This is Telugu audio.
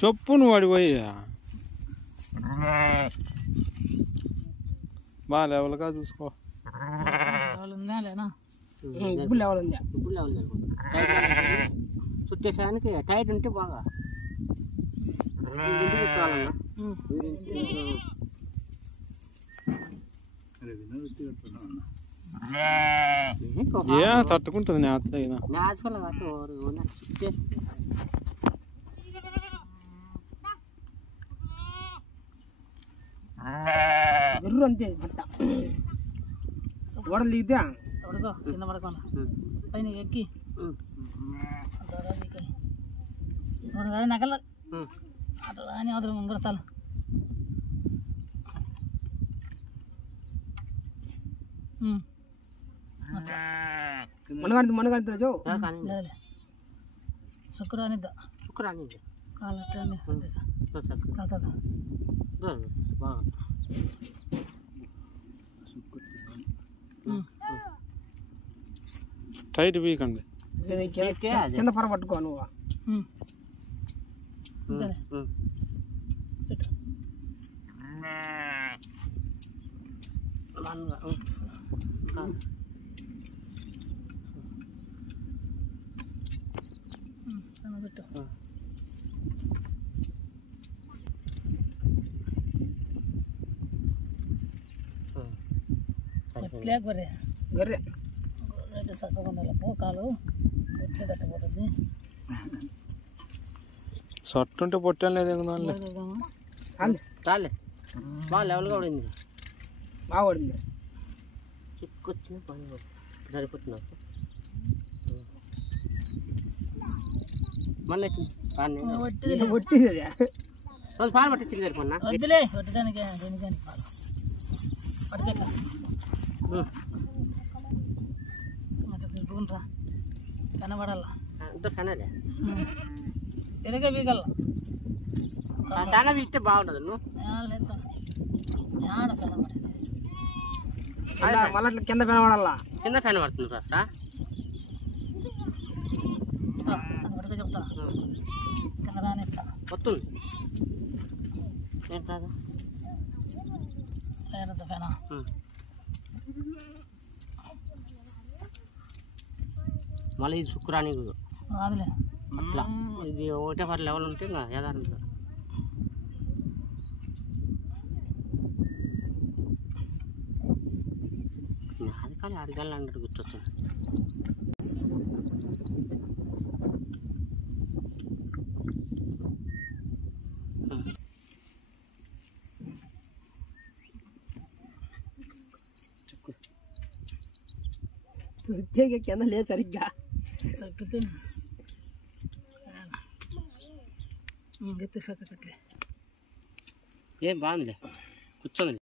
చెప్పు నువ్వు అడిపోయి బాగా లెవెల్గా చూసుకో. చుట్టేసానికి టైట్ ఉంటే బాగా ఏ తట్టుకుంటుంది నేత ఎర్రు అంతే బట్ట వడలు ఇదే పడుకో కింద పడుకోను పైన ఎక్కి నగల అటు రాని అవతల ముంగడతాను మనగంత జో శుక్రానిద్దా కాలు టైట్ వీకండి కింద పొర పట్టుకో నువ్వు గొర్రె గొర్రె చక్కగా ఉండాలి కాలు ఎట్లా తట్టబోతుంది సట్టు ఉంటే పొట్టాను లేదు చాలే బాగా లెవెల్గా పడింది బాగా పడింది చుక్కొచ్చిన పని సరిపోతుంది మళ్ళీ వచ్చింది పాలు పట్టించింది సరిపోన్నా వద్దులే పట్టడానికి దేనికని పాలు పట్టుకెట్లా రా కనబడాలా కనాలే తిరగే బీగల దాన ఇస్తే బాగుంటుంది నువ్వు మళ్ళీ కింద కనబడాలా కింద కనబడుతుంది కాస్త చెప్తా కింద రానిస్తా వస్తుంది ఏం కాదు ఫేనా మళ్ళీ ఇది శుక్రాని అట్లా ఇది ఒకటే పర్ లెవెల్ ఉంటే ఇంకా యథార్థం అది కానీ అడగాలి అన్నట్టు గుర్తొస్తుంది కింద లేదు సరిగ్గా తగ్గితే ఏం బాగుంది కూర్చోండి.